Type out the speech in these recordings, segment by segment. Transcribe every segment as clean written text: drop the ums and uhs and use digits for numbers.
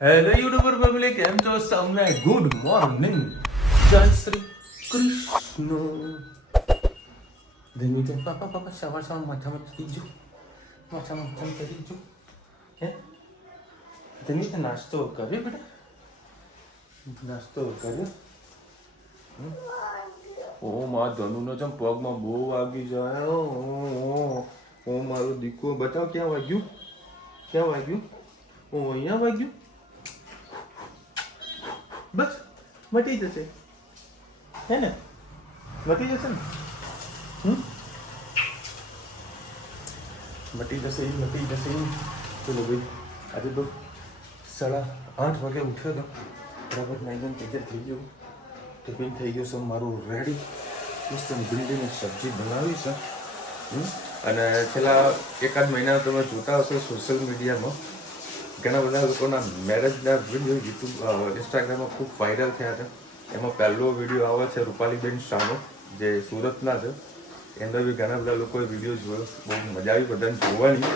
Hello YouTuber family, કેમ છો સૌને? ગુડ મોર્નિંગ, જય શ્રી કૃષ્ણ. ધીમી છે પાપા પાપા સવાર માથામાં ચડી જો, માથામાં ચડી જો. હે ધીમી છે, નાસ્તો કર્યો બેટા? નાસ્તો કર્યો? ઓ મા ધનુનો છે પગમાં બહુ વાગી જાય. ઓ મારો દીકરો, બતાવ ક્યાં વાગ્યું? ક્યાં વાગ્યું? ઓ અહીંયા વાગ્યું. બસ મટી જશે, હે ને? મટી જશે ને? મટી જશે. ચલો ભાઈ, આજે તો 8:30 વાગે ઉઠ્યો હતો. બરાબર નાઈગન તૈયાર થઈ ગયું, ટિફિન થઈ ગયું છે મારું રેડી. મસ્ત ભીંડીની સબ્જી બનાવી છે. અને છેલ્લા એકાદ મહિના તમે જોતા હશો સોશિયલ મીડિયામાં ઘણા બધા લોકોના મેરેજના વિડીયો યુટ્યુબ ઇન્સ્ટાગ્રામમાં ખૂબ વાયરલ થયા છે. એમાં પહેલો વિડીયો આવે છે રૂપાલીબેન શાહનો, જે સુરતના છે. એનો બી ઘણા બધા લોકોએ વિડીયો જોયો, બહુ મજા આવી બધાને જોવાની.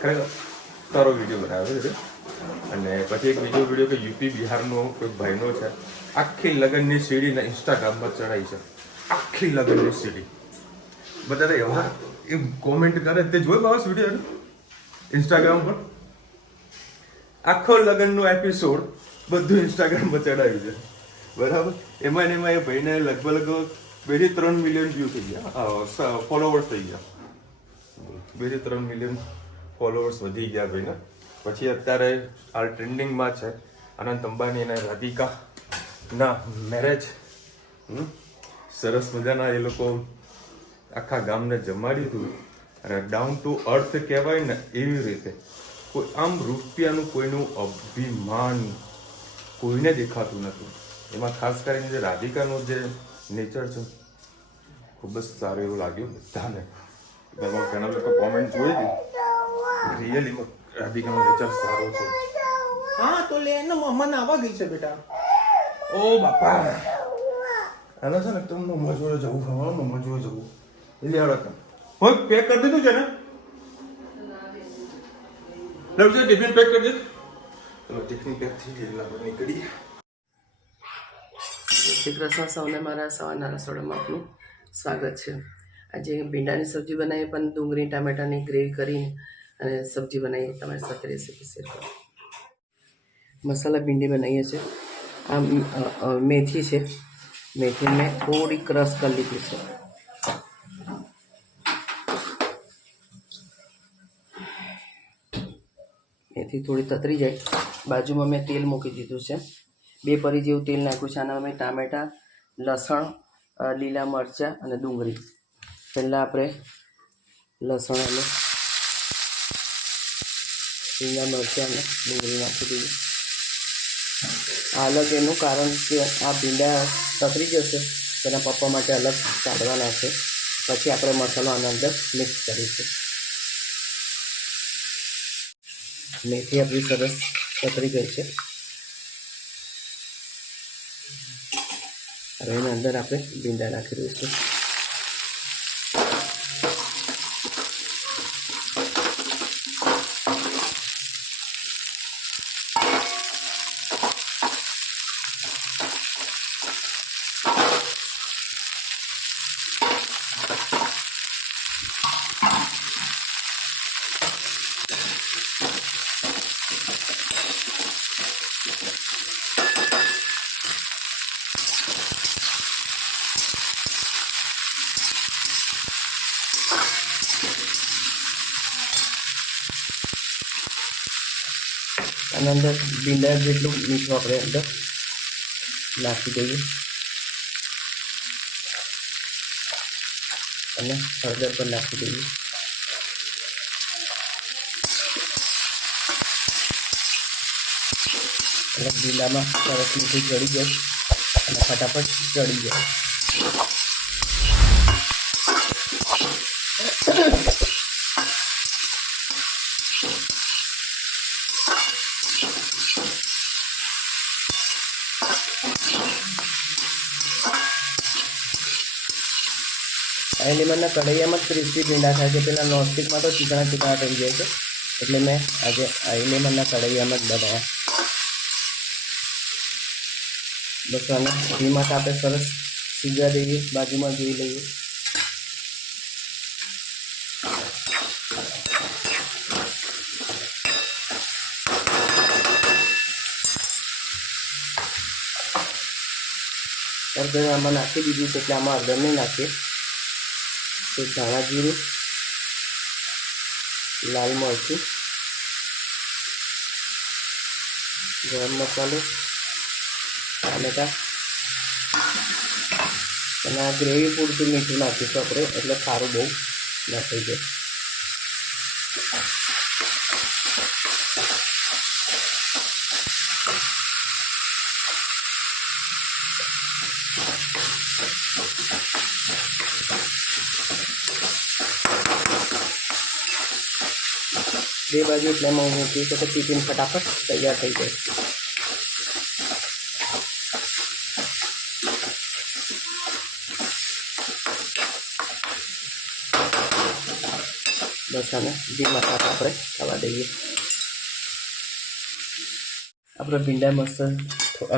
ખરેખર સારો વિડીયો બનાવ્યો છે. અને પછી એક બીજો વિડીયો કે યુપી બિહારનો કોઈ ભાઈનો છે, આખી લગ્નની સીડીને ઇન્સ્ટાગ્રામમાં ચડાવી છે. આખી લગ્નની સીડી બધા એવા એ કોમેન્ટ કરે. તે જોયો બાબા વિડીયો ઇન્સ્ટાગ્રામ પર? આખો લગ્નનો એપિસોડ બધું ઇન્સ્ટાગ્રામમાં ચડાવ્યું છે. બરાબર. એમાં એ ભાઈને લગભગ 2-3 મિલિયન વ્યૂ થઈ ગયા, ફોલોવર્સ થઈ ગયા. 2-3 મિલિયન ફોલોવર્સ વધી ગયા ભાઈને. પછી અત્યારે આ ટ્રેન્ડિંગમાં છે અનંત અંબાણી અને રાધિકા ના મેરેજ. સરસ મજાના એ લોકો આખા ગામને જમાડ્યું હતું. અને ડાઉન ટુ અર્થ કહેવાય ને એવી રીતે. કોઈ આમ રૂપિયાનું કોઈનું અભિમાન કોઈને દેખાતું નથી. એમાં ખાસ કરીને જે રાધિકાનું જે નેચર છે ખૂબ જ સારું એવું લાગ્યું બધાને. એમાં ઘણા લોકો કોમેન્ટ જોઈ હતી, રિયલીમાં રાધિકાનો નેચર સારો છે. હા તો લે ને, મમ્મા નાવા ગઈ છે બેટા. ઓ બાપા, આના છે ને એકદમ મમ્મા જોડે જવું, ખબર? મમ્મા જોડે જવું એટલે આવડે તમે હોય પેક કરી દીધું છે ને? લવજે ટિફિન પેક કરજે. ચલો ટિફિન પેક થઈ ગઈ એટલે આપણે નીકળીએ. શ્રી કૃષ્ણ. સૌને મારા સવારના રસોડામાં આપનું સ્વાગત છે. આજે ભીંડાની સબ્જી બનાવી, પણ ડુંગળી ટામેટાની ગ્રેવી કરીને અને સબ્જી બનાવી તમારી સાથે રેસીપી શેર કરું. મસાલા ભીંડી બનાવીએ છીએ. આ મેથી છે, મેથી મેં થોડી ક્રશ કરી લીધી છે. મેથી થોડી તતરી જાય, બાજુમાં મેં તેલ મૂકી દીધું છે. 2 પરી જેવું તેલ નાખ્યું છે. આના મેં ટામેટાં, લસણ, લીલા મરચાં અને ડુંગળી. પહેલાં આપણે લસણ અને લીલા મરચાં અને ડુંગળી નાખી દઈએ. અલગ એનું કારણ કે આ ભીંડા તતરી જશે, તેના પપ્પા માટે અલગ કાઢવાના છે. પછી આપણે મસાલો આના અંદર મિક્સ કરીશું. મેથી આપણી સરસ તતરી ગઈ છે. હવે એના અંદર આપણે ભીંડા નાખી દઈશું. આના અંદર ભીંડા જેટલું મીઠું આપણે અંદર નાખી દઈએ અને હળદર પણ નાખી દઈએ. એટલે ભીંડામાં સરસ મીઠું ચડી જાય અને ફટાફટ ચડી જાય. એલિમેન્ટના કઢૈયામાં જ ક્રિસ્પી ભીંડા થાય છે. પેલા નોનસ્ટિકમાં તો ચીકણા થઈ જાય છે. એટલે મેં આજે એલિમેન્ટના કઢૈયામાં જ બનાવ્યા. બસ આને ધીમા તાપે સરસ સીજવા દઈએ. બાજુમાં જોઈ લઈએ. હળદર આમાં નાખી દીધું છે એટલે આમાં હળદર નહીં નાખીએ. તો ધાણા જીરું, લાલ મરચું, ગરમ મસાલો, ટામેટા અને આ ગ્રેવી પૂરતું મીઠું નાખીશું આપણે, એટલે ખારું બહુ ના થઈ જાય. બે બાજુ એટલામાં હું મૂકીશ તો ટિફિન ફટાફટ તૈયાર થઈ જાય. બસ આને ધીમા તાપ આપણે થવા દઈએ. આપણે ભીંડા મસ્ત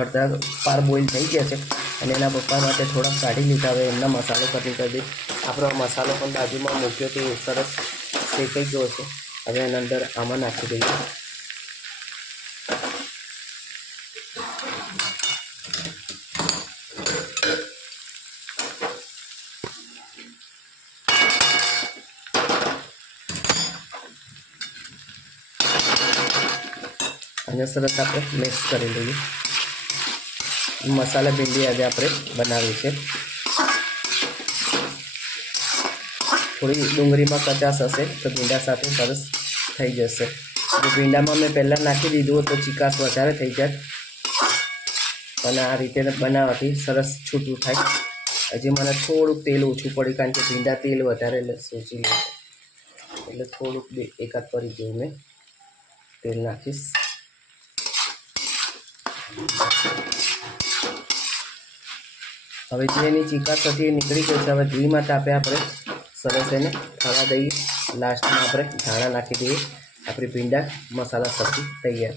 અડધા પાર બોઇલ થઈ ગયા છે અને એના પપ્પા માટે થોડાક કાઢી લીધા. હવે એમના મસાલો કરી દઈએ. આપણો મસાલો પણ બાજુમાં મૂક્યો તો સરસ શેકાઈ ગયો છે. હવે એના અંદર આમાં નાખી દઈએ. અને સરસ આપણે મિક્સ કરી લઈએ. મસાલા ભીંડી આજે આપણે બનાવી છે. થોડી ડુંગળીમાં કચાશ હશે તો ભીંડા સાથે સરસ થઈ જશે. જો ભીંડામાં મેં પહેલાં નાખી દીધું તો ચીકાશ વધારે થઈ જાય, અને આ રીતે બનાવવાથી સરસ છૂટું થાય. હજી મને થોડુંક તેલ ઓછું પડ્યું કારણ કે ભીંડા તેલ વધારે શોષી લે છે, એટલે થોડુંક એકાદ પરી જેવું મેં તેલ નાખીશ. હવે જે એની ચીકાશ હતી એ નીકળી ગઈ છે. હવે ધીમા તાપે આપણે સરસ એને થવા દઈએ. લાસ્ટમાં આપણે ધાણા નાખી દઈએ. આપણી ભીંડા મસાલા સબ્જી તૈયાર.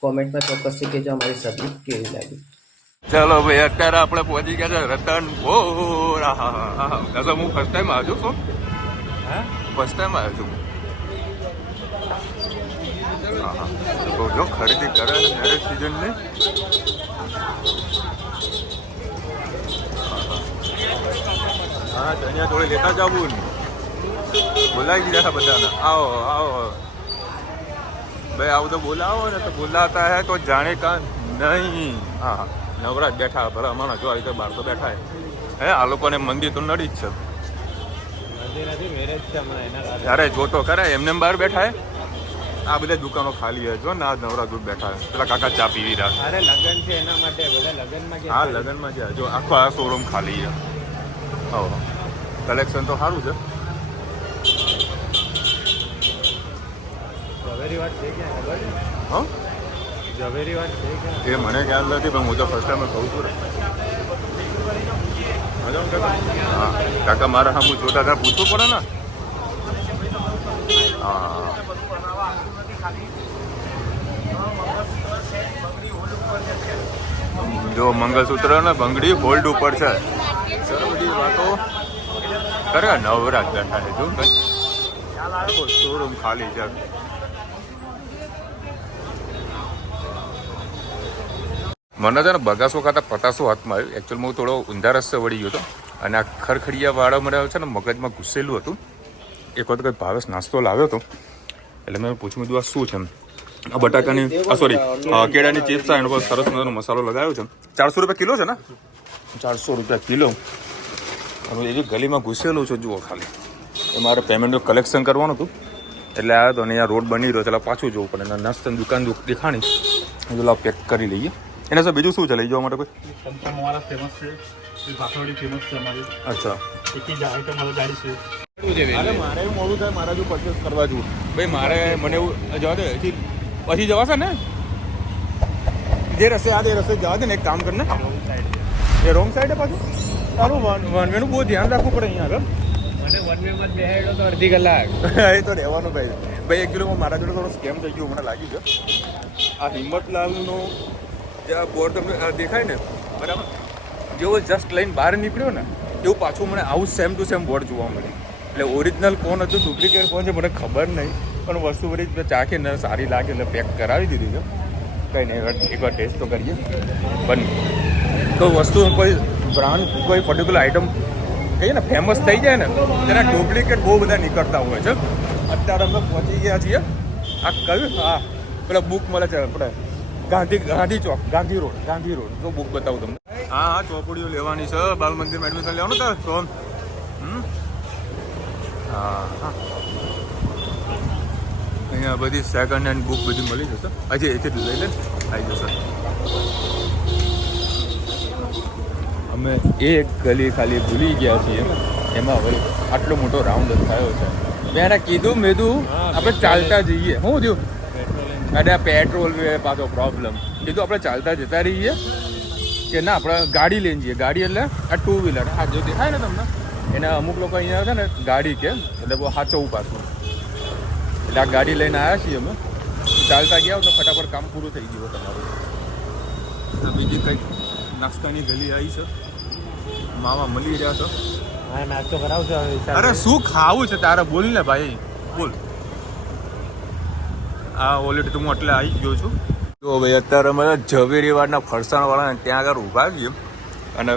કોમેન્ટમાં ચોક્કસથી કહેજો અમારી સબ્જી કેવી લાગી. ચલો ભાઈ, અત્યારે આપણે પહોંચી ગયા છે રતનપુર. હા, હું ફર્સ્ટ ટાઈમ આવ્યો છું. ફર્સ્ટ ટાઈમ આવ્યો છું. હા, તો જો ખરીદી કરે મેરેજ સિઝનની. હા, ચણિયા થોડી લેતા જવું ને. બોલાવી દીધા બધાને. આવો આવો ભાઈ, આવું તો બોલાવો ને તો બોલાતા હે તો જાણે કા નહીં. હા, નવરાજ બેઠા ભલા હમણાં જો આવી તો બહાર તો બેઠા હે. આ લોકોને મંદિર તો નડી જ છે. અરે જો તો કરે એમને બહાર બેઠા હે. આ બધા દુકાનો ખાલી હે. જો ને આ નવરાજ બેઠા હે. પેલા કાકા ચા પીવી રહ્યા. અરે લગન છે એના માટે બધા લગનમાં. હા, લગનમાં છે. જો આખો આ શોરૂમ ખાલી છે. હા, કલેક્શન તો સારું છે. ઝવેરી વાત છે ક્યાં ખબર છે? હા, ઝવેરી વાત છે ક્યાં એ મને ખ્યાલ નથી, પણ હું તો ફર્સ્ટ ટાઈમ કહું છું. હા કાકા, મારા હા હું જોતા ત્યાં પૂછવું પડે ને. હા, જો મંગળસૂત્ર ને બંગડી હોલ્ડ ઉપર છે. સર બધી વાતો કરે. નવરાજ બેઠા છે. જો શોરૂમ ખાલી છે. મને છે ને બગાસો ખાતા પતાસો હાથમાં આવ્યું. એકચ્યુઅલમાં હું થોડો ઊંધા રસ્તે વળી ગયો હતો અને આ ખરખડિયા વાળો મને છે ને મગજમાં ઘૂસેલું હતું. એક વખત કંઈ ભાવેશ નાસ્તો લાવ્યો હતો એટલે મેં પૂછ્યું બધું આ શું છે. આ બટાકાની સોરી કેળાની ચિપ્સ એનો પર સરસ મજાનો મસાલો લગાવ્યો છે. 400 રૂપિયા કિલો છે ને? 400 રૂપિયા કિલો. હવે એવી ગલીમાં ઘૂસેલું છે. જુઓ ખાલી એ મારે પેમેન્ટનું કલેક્શન કરવાનું હતું એટલે આવ્યો હતો. અને અહીંયા રોડ બની રહ્યો છે એટલે પાછું જવું પડે. અને નાસ્તાની દુકાન દેખાણી એટલે પેક કરી લઈએ. એના સિવાય બીજું શું છે લઈ જવા માટે? કોઈ અમારા ફેમસ છે, ભાખરવડી ફેમસ છે અમારી. અચ્છા, એક આઈટમ અલગ ગાડી છે. અરે મારે એવું મોડું થાય, મારા જો પરચેસ કરવા જવું ભાઈ. મારે મને એવું જવા દે પછી જવાશે ને જે રસ્તે આ એ રસ્તે જવા દે ને. એક કામ કરીને એ રોંગ સાઈડે પાછું તારું વન વેનું બહુ ધ્યાન રાખવું પડે અહીંયા આગળ. મને વન વેમાં બેહાડ્યો તો અડધી કલાક. એ તો રહેવાનું ભાઈ. એકચ્યુઅલી મારા જોડે થોડો સ્કેમ થઈ ગયો મને લાગી ગયો. આ હિંમતલાલનો જે આ બોર્ડ તમને દેખાય ને બરાબર. જેવો જસ્ટ લઈને બહાર નીકળ્યો ને એવું પાછું મને આવું સેમ ટુ સેમ બોર્ડ જોવા મળ્યું. એટલે ઓરિજિનલ કોણ હતું, ડુપ્લિકેટ કોણ છે મને ખબર નહીં, પણ વસ્તુ બધી ચાખીને સારી લાગે એટલે પેક કરાવી દીધી છે. કંઈ નહીં, એકવાર ટેસ્ટ તો કરીએ. પણ કોઈ વસ્તુ કોઈ બ્રાન્ડ કોઈ પર્ટિક્યુલર આઈટમ કહીએ ને ફેમસ થઈ જાય ને તેના ડુપ્લિકેટ બહુ બધા નીકળતા હોય છે. અત્યારે અમે પહોંચી ગયા છીએ આ કયું, હા પેલા બુક મળે છે આપણે ગાંધી ચોક, ગાંધી રોડ તો બુક બતાવું તમને. હા ચોપડીઓ લેવાની છે, બાલ મંદિરમાં એડમિશન લેવાનું તો સોમ. હા અહીંયા બધી સેકન્ડ હેન્ડ બુક બધી મળી જશે. હજી એથી લઈ લે આવી જશે. અમે એક ગલી ખાલી ભૂલી ગયા છીએ, એમાં હવે આટલો મોટો રાઉન્ડ થયો છે. મેં એને કીધું આપણે ચાલતા જઈએ. શું થયું? અરે પેટ્રોલ પાછો પ્રોબ્લેમ. કીધું આપણે ચાલતા જતા રહીએ કે ના આપણે ગાડી લઈને જઈએ. ગાડી એટલે આ ટુ વ્હીલર, આ જો દેખાય ને તમને, એના અમુક લોકો અહીંયા છે ને ગાડી કે એટલે બહુ સાચવવું પાછું. એટલે આ ગાડી લઈને આવ્યા છીએ અમે. ચાલતા ગયા તો ફટાફટ કામ પૂરું થઈ ગયું તમારું. બીજી કંઈક નાસ્તાની ગલી આવી છે, મામા મળી રહ્યા છો. હા નાસ્તો કરાવજો. અરે શું ખાવું છે તારે? બોલ ને ભાઈ, બોલ. હા ઓલરેડી હું એટલે આવી ગયો છું. જો ભાઈ અત્યારે અમે ઝવેરીવાડના ફરસાણવાળાને ત્યાં આગળ ઊભા છીએ અને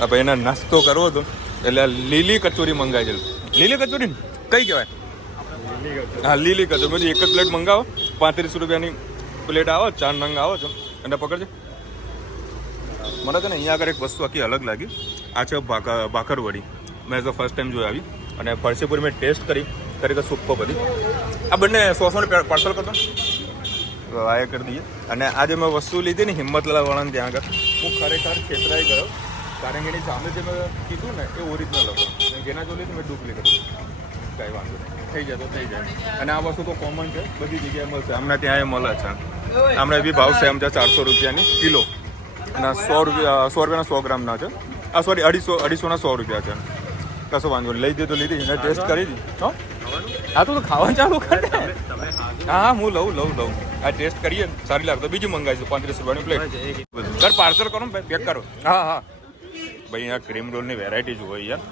ભાઈ એને નાસ્તો કરવો હતો એટલે લીલી કચોરી મંગાવી છે. લીલી કચોરી કઈ કહેવાય? હા લીલી કચોરી. મેં એક જ પ્લેટ મંગાવો, 35 રૂપિયાની પ્લેટ આવે, 4 નંગ આવે છે. અને પકડજે. મને છે ને અહીંયા આગળ એક વસ્તુ આખી અલગ લાગી. આ છે ભાખરવડી. મેં તો ફર્સ્ટ ટાઈમ જોઈ આવી અને ફરસીપુરી મેં ટેસ્ટ કરી કે સુપર બધી. આ બંને 100 પાર્સલ કરતો વાય કરી દઈએ. અને આજે મેં વસ્તુ લીધી ને હિંમતલાલ વાળાને ત્યાં આગળ, હું ખરેખર ખેતરાઈ ગયો. કારણ કે એની સામે જે મેં કીધું ને એ ઓરિજિનલ હતો, જેના જો લીધું મેં ડુપ્લિકેટ. કાંઈ વાંધો નહીં, થઈ જાય તો થઈ જાય. અને આ વસ્તુ તો કોમન છે, બધી જગ્યાએ મળશે. હમણાં ત્યાં મળે છે. હમણાં બી ભાવ સેમ છે, 400 રૂપિયાની કિલો. અને 100 રૂપિયાના 100 ગ્રામના છે. આ સોરી 250ના 100 રૂપિયા છે. કશો વાંધો લઈ દે તો લીધી, એને ટેસ્ટ કરી દીધી. હા તો ખાવાનું ચાલુ કરે. હા હું લઉં. આ ટેસ્ટ કરીએ ને સારી લાગે તો બીજી મંગાવીશું 35 રૂપિયાની પ્લેટ. સર પાર્સલ કરો ને પેક કરો. હા ભાઈ આ ક્રીમ રોલની વેરાયટી જ હોય યાર.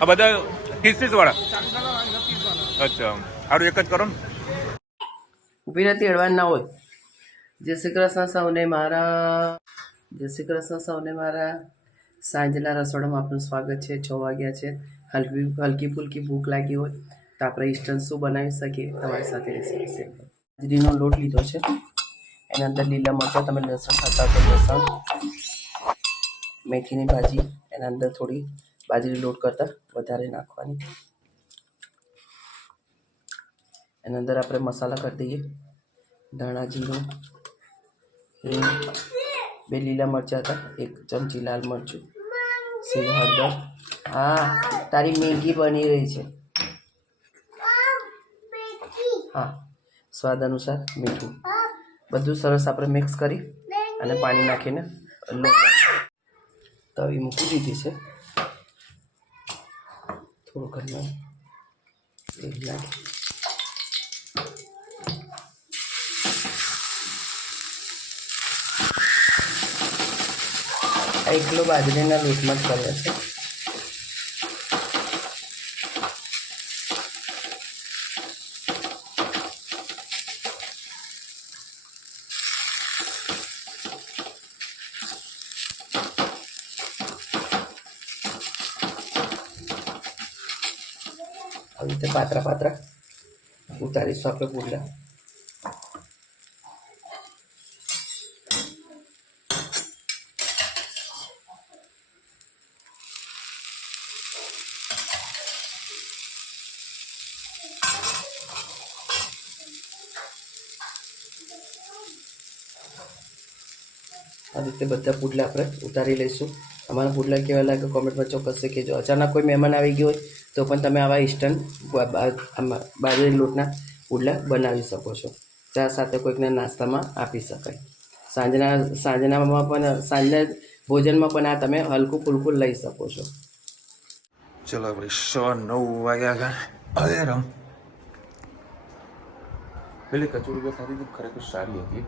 આ બધા 30 વાળા. અચ્છા સારું એક જ કરો ને. ઊભી રહેતી અડવાન ના હોય. જય શ્રી કૃષ્ણ સૌને મારા સાંજના રસોડામાં આપનું સ્વાગત છે. 6 વાગ્યા છે. હલકી ફુલકી ભૂખ લાગી હોય તો આપણે ઇન્સ્ટન્ટ શું બનાવી શકીએ તમારી સાથે રેસીપી શેર કરો. બાજરીનો લોટ લીધો છે, એના અંદર લીલા મરચાં, તમે લસણ ખાતા તો લસણ, મેથીની ભાજી, એના અંદર થોડી બાજરી લોટ કરતાં વધારે નાખવાની. એના અંદર આપણે મસાલા કરી દઈએ. ધાણા જીરું, હિંગ, 2 લીલા મરચાં હતા, 1 ચમચી લાલ મરચું, સેવ, હળદર. હા તારી મેગી બની રહી છે. હા સ્વાદ અનુસાર મીઠું. બધું સરસ આપણે મિક્સ કરી અને પાણી નાખીને લોટ તવી મૂકી દીધી છે. થોડું ઘરમાં તેલ નાખી આ 1 કિલો બાજરીના લોટમાં જ કર્યા છે. આવી રીતે પાતરા ઉતારીશું આપણે પુડલા. આ રીતે બધા પુડલા આપણે ઉતારી લઈશું. અમારા પુડલા કેવા લાગે કોમેન્ટમાં ચોક્કસ કહેજો. અચાનક કોઈ મહેમાન આવી ગયો હોય તો પણ તમે આવા ઇન્સ્ટન્ટ બાજરી લોટના પુડલા બનાવી શકો છો. ચા સાથે કોઈકને નાસ્તામાં આપી શકાય. સાંજના ભોજનમાં પણ આ તમે હલકું ફૂલકું લઈ શકો છો. ચલો ભાઈ 9:09 વાગ્યા. અરે રામ પેલી કચોરી મેં ખાધી હતી, ખરેખર સારી હતી.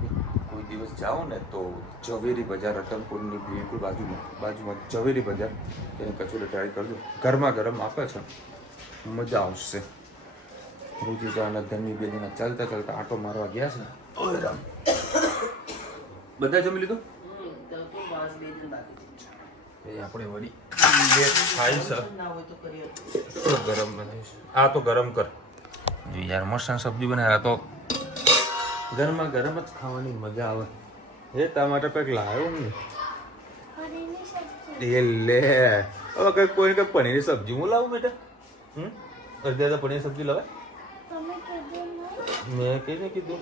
કોઈ દિવસ જાઓ ને તો ઝવેરી બજાર, રતનપુરની બિલકુલ બાજુમાં ઝવેરી બજાર, તેની કચોરી ટ્રાય કરજો. ગરમા ગરમ આપે છે, મજા આવશે. રુચિતા અને ધનવી બેનના ચાલતા ચાલતા આટો મારવા ગયા છે. ઓય રામ, બધા જમી લીધું? એ આપણે વળી લેટ થાય છે. શું ગરમ બનાવીશ? આ તો ગરમ કર જો યાર, મસ્ત સબ્જી બનાવ્યા તો ગરમા ગરમ જ ખાવાની મજા આવે. એ ટમાટર કંઈક લાવ્યો ને એ લે, હવે કંઈક કોઈ કંઈક પનીરની સબ્જી હું લાવું બેટા? અડધા પનીર સબ્જી લવાય? મેં કીધું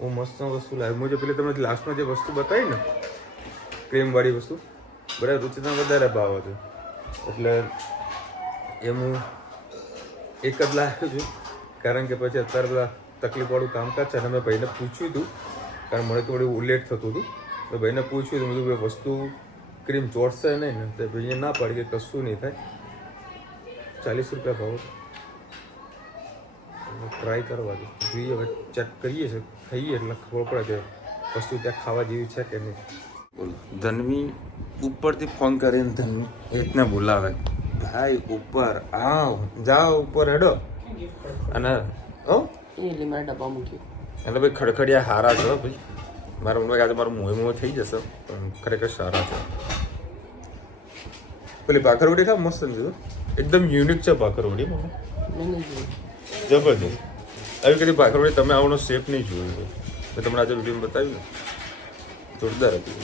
હું મસ્ત વસ્તુ લાવ્યો. મુજબ પેલી તમને લાસ્ટમાં જે વસ્તુ બતાવી ને, ક્રીમવાળી વસ્તુ, બરાબર, રુચિના વધારે ભાવ હતો એટલે એ હું એક જ લાવ્યો છું. કારણ કે પછી અત્યારે બધા તકલીફવાળું કામકાજ છે અને મેં ભાઈને પૂછ્યું હતું, કારણ મને થોડું લેટ થતું હતું, તો ભાઈને પૂછ્યું હતું, મેં કીધું વસ્તુ ક્રીમ ચોટશે નહીં ને? તો ભાઈએ ના પાડી કે કશું નહીં થાય, 40 રૂપિયા ભાવ ટ્રાય કરવા દો, જોઈએ હવે ચેક કરીએ છીએ, ખાઈએ એટલે ખબર પડે કે વસ્તુ ત્યાં ખાવા જેવી છે કે નહીં. ધનવી ઉપરથી ફોન કરીને ધનવી એકને બોલાવે, ભાઈ ઉપર આવ, જાઓ ઉપર હેડો. અને એટલે મારા ડબ્બા મૂક્યું એટલે ભાઈ ખડખડિયા હારા છે ભાઈ. મારા મનમાં આજે મારું મોહ થઈ જશે, પણ ખરેખર સારા છે. પેલી ભાખરવડી ખા મસ્ત છે, એકદમ યુનિક છે ભાખરવડી. જબરદસ્ત આવી કદી ભાખરવડી તમે આવનો શેપ નહીં જોયો. મેં તમને આજે વિડીયો બતાવ્યું ને, જોરદાર હતી.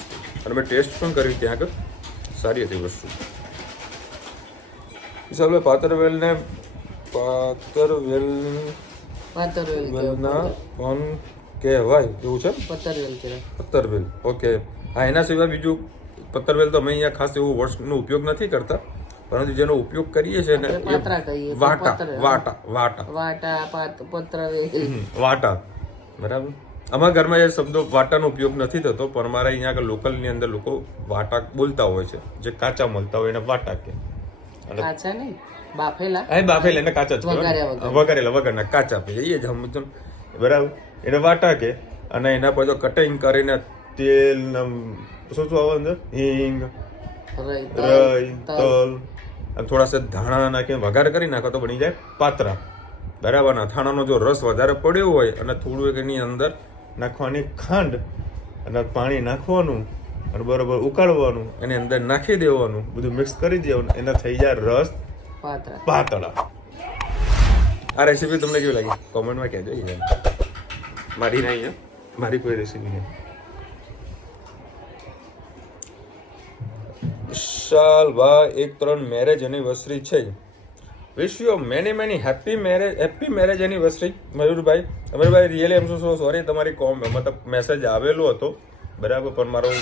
અને મેં ટેસ્ટ પણ કરી ત્યાં આગળ, સારી હતી વસ્તુ. હિસાબે પાતરવેલના પણ કહેવાય એવું છે. પત્તરવેલ, ઓકે. હા, એના સિવાય બીજું પત્તરવેલ તો અમે અહીંયા ખાસ એવું વર્ડનો ઉપયોગ નથી કરતા, પરંતુ જેનો ઉપયોગ કરીએ છીએ ને વાટા, બરાબર. અમારા ઘરમાં એ શબ્દો વાટાનો ઉપયોગ નથી થતો, પણ અમારા અહીંયા આગળ લોકલની અંદર લોકો વાટા બોલતા હોય છે. જે કાચા મળતા હોય એને વાટા કે. કાચા નહીં, બાફેલા. હા, બાફેલા એને કાચા જ વઘારેલા વગરના કાચા પીએ એ જ સમજો, બરાબર. એને વાટા કે. અને એના પછી કટિંગ કરીને તેલ શું શું આવે અંદર, હિંગ, રાઈ, તલ અને થોડા સે ધાણા નાખીને વઘાર કરી નાખો તો બની જાય પાતરા, બરાબર. ને અથાણાનો જો રસ વધારે પડ્યો હોય અને થોડું એની અંદર નાખવાની ખાંડ અને પાણી નાખવાનું અને બરોબર ઉકાળવાનું, એની અંદર નાખી દેવાનું, બધું મિક્સ કરી દેવાનું, એના થઈ જાય રસ પાતળા. આ રેસીપી તમને કેવી લાગી કોમેન્ટમાં કહેજો. મારી નહીં, મારી કોઈ રેસીપી નહીં. વિશાલભાઈ 1-3 મેરેજ એનિવર્સરી છે. Wish you many happy marriage anniversary. મયુરભાઈ રિયલી એમ સો સોરી, તમારી મતલબ મેસેજ આવેલો હતો, બરાબર, પણ મારું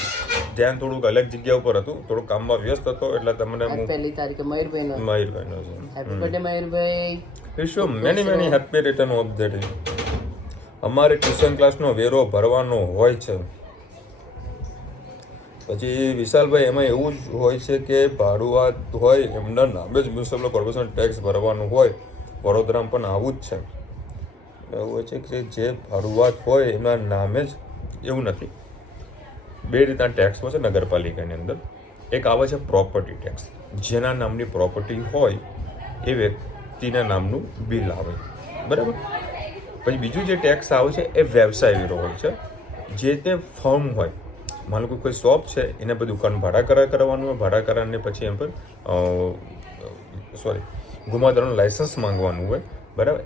ધ્યાન થોડુંક અલગ જગ્યા ઉપર હતું, થોડું કામમાં વ્યસ્ત હતો, એટલે તમને પહેલી તારીખે મયુરભાઈનો છે. Happy birthday Mayurbhai. Wish you many happy return of the day. અમારે ટ્યુશન ક્લાસનો વેરો ભરવાનો હોય છે. પછી વિશાલભાઈ એમાં એવું જ હોય છે કે ભાડુઆત હોય એમના નામે જ મ્યુનિસિપલ કોર્પોરેશન ટેક્સ ભરવાનું હોય. વડોદરામાં પણ આવું જ છે. એવું હોય છે કે જે ભાડુઆત હોય એમના નામે જ, એવું નથી. બે રીતના ટેક્સ હોય છે નગરપાલિકાની અંદર. એક આવે છે પ્રોપર્ટી ટેક્સ, જેના નામની પ્રોપર્ટી હોય એ વ્યક્તિના નામનું બિલ આવે, બરાબર. પછી બીજું જે ટેક્સ આવે છે એ વ્યવસાય વેરો હોય છે. જે તે ફર્મ હોય, માનો કે કોઈ શોપ છે એને બધું દુકાન ભાડા કરવાનું હોય, ભાડા કરાવીને પછી એમ પર ગુમાદારનું લાઇસન્સ માંગવાનું હોય, બરાબર.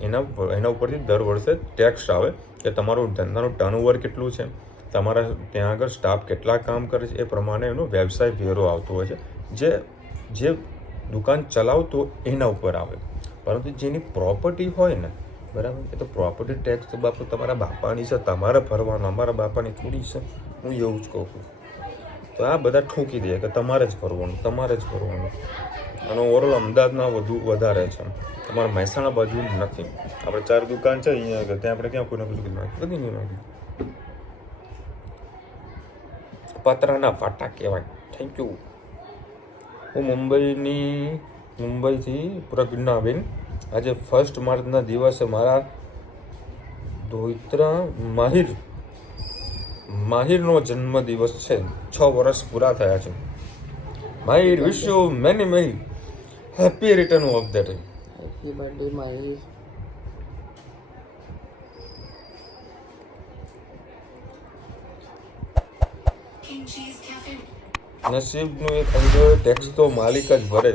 એના ઉપરથી દર વર્ષે ટેક્સ આવે કે તમારું ધંધાનું ટર્નઓવર કેટલું છે, તમારા ત્યાં આગળ સ્ટાફ કેટલા કામ કરે છે, એ પ્રમાણે એનો વ્યવસાય વેરો આવતો હોય છે, જે દુકાન ચલાવતો એના ઉપર આવે. પરંતુ જેની પ્રોપર્ટી હોય ને, બરાબર, એ તો પ્રોપર્ટી ટેક્સ તો બાપુ તમારા બાપાની છે, તમારે ભરવાનો, અમારા બાપાની થોડી છે. હું એવું જ કહું છું. તો આ બધા ઠોકી દે કે તમારે જ ભરવાનું. અને ઓવરઓલ અમદાવાદમાં વધારે છે, તમારા મહેસાણા બાજુ નથી. આપણે 4 દુકાન છે અહીંયા આગળ, ત્યાં આપણે ક્યાં કોઈને બધું નાખી નહીં નાખ્યું. પાતરાના વાટા કહેવાય. Thank you. હું મુંબઈથી પ્રજ્ઞાબેન. આજે 1 માર્ચના દિવસે મારા ધોઈત્રા માહિરનો જન્મદિવસ છે. 6 વર્ષ પૂરા થયા છે. Mahir, wish you many happy return of the day. Happy birthday Mahir. નસીબનું એક અંગે ટેક્સ તો માલિક જ ભરે,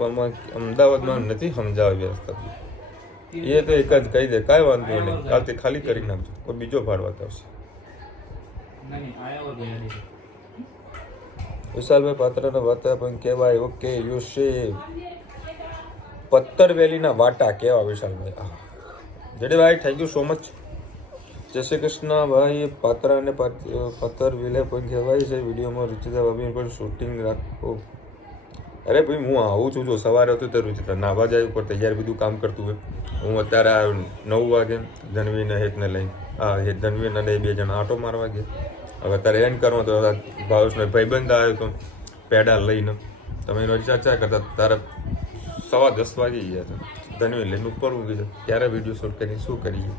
પણ અમદાવાદમાં નથી સમજાવી શકતા. એ તો એક જ કહી દે, કાંઈ વાંધો નહીં, કાલથી ખાલી કરી નાખજો, કોઈ બીજો ભાડવા આવશે. વિશાલભાઈ પાત્રના વાતા પણ કહેવાય. ઓકે યુ સે પત્તરવેલીના વાટા કેવા વિશાલભાઈ. જડેભાઈ થેન્ક યુ સો મચ. જય શ્રી કૃષ્ણ ભાઈ. પાત્રા અને પત્તરવેલે પણ કહેવાય છે. વિડીયોમાં રુચિતા ભાભી પણ શૂટિંગ રાખો. અરે ભાઈ હું આવું છું, જો સવારે હતું તો રુચિતા નાવા જાય ઉપર તૈયાર બધું કામ કરતું હોય. હું અત્યારે 9 વાગે ધનવીને હેતને લઈને ધનવીને અને 2 જણા આટો મારવા ગયા. હવે અત્યારે એન્ડ કરો તો ભાવેશનો ભાઈબંધ આવ્યો તો પેડા લઈને તમે એનો ચર્ચા કરતા તારે 10:15 વાગી ગયા હતા. ધનવી લઈને ઉપર ઉગી છે ત્યારે વિડીયો શૂટ કરીને શું કરીએ.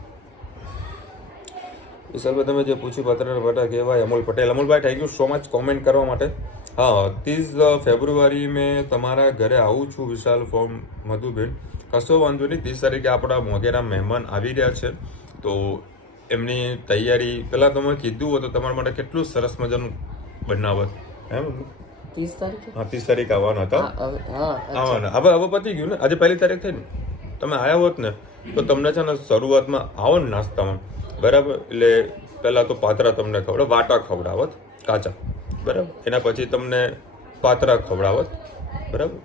વિશાલભાઈ તમે જે પૂછ્યું પાત્રના વાટા કહેવાય. Amol Patel. Amolbhai thank you so much comment કરવા માટે. હા 30 ફેબ્રુઆરી મેં તમારા ઘરે આવું છું વિશાલ ફ્રોમ મધુબેન. કશો વાંધો નહીં. 30 તારીખે આપણા મોગેરા મહેમાન આવી રહ્યા છે તો એમની તૈયારી પહેલાં તમે કીધું હોય તો તમારા માટે કેટલું સરસ મજાનું બનાવત. એમ 30 તારીખે? હા 30 તારીખ આવવાના હતા. આવવાના હવે પતી ગયું ને. આજે 1 તારીખ થઈ ને. તમે આવ્યા હોત ને તો તમને છે ને શરૂઆતમાં આવો ને નાસ્તામાં બરાબર, એટલે પહેલાં તો પાત્રા તમને ખવડાવ, વાટા ખવડાવત કાચા બરાબર, એના પછી તમને પાત્રા ખવડાવત બરાબર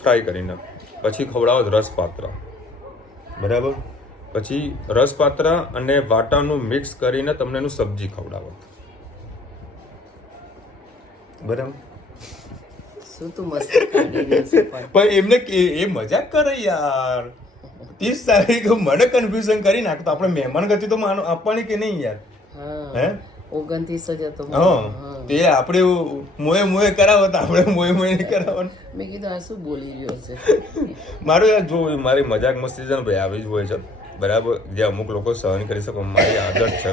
ફ્રાય કરીને, પછી ખવડાવત રસ પાત્રા બરાબર, પછી રસ પાત્રા અને વાટાનું મિક્સ કરીને તમને એનું સબ્જી ખવડાવત બરાબર. શું તું મસ્ત કાઢી રહ્યો છે પણ એમને એ મજાક કરે યાર. 30 તારીખ મને કન્ફ્યુઝન કરી નાખતો. આપણે મહેમાન ગતિ તો આપવાની કે નહીં યાર? હે 29 જ હતો. હા તે આપણે મોએ કરાવો તો આપણે મોએ નહીં કરાવવાનું. મેં કીધું આ શું બોલી રહ્યો છે. મારું યાર જો મારી મજાક મસ્તી છે ને ભાઈ આવી જ હોય છે બરાબર. જે અમુક લોકો સહન કરી શકો, મારી આદત છે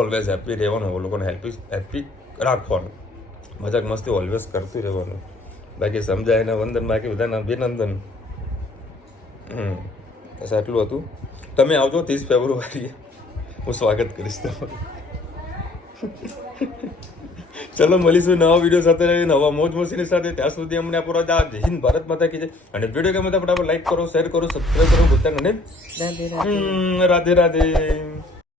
ઓલવેઝ હેપી રહેવાનું, એ લોકોને હેપી રાખવાનું, મજાક મસ્તી ઓલવેઝ કરતું રહેવાનું. બાકી સમજાય ને વંદન, બાકી બધાને અભિનંદન. બસ આટલું હતું. તમે આવજો 30 ફેબ્રુઆરીએ, હું સ્વાગત કરીશ તમારું. ચલો મળીશું નવા વિડીયો સાથે, નવા મોજ મસ્તીની સાથે. ત્યાં સુધી અમને પૂરો જય હિન્દ, ભારત માતા કી જય. અને વિડીયો ગમે તો ફટાફટ લાઈક કરો, શેર કરો, સબસ્ક્રાઈબ કરો, ભૂલતા નહીં. રાધે રાધે.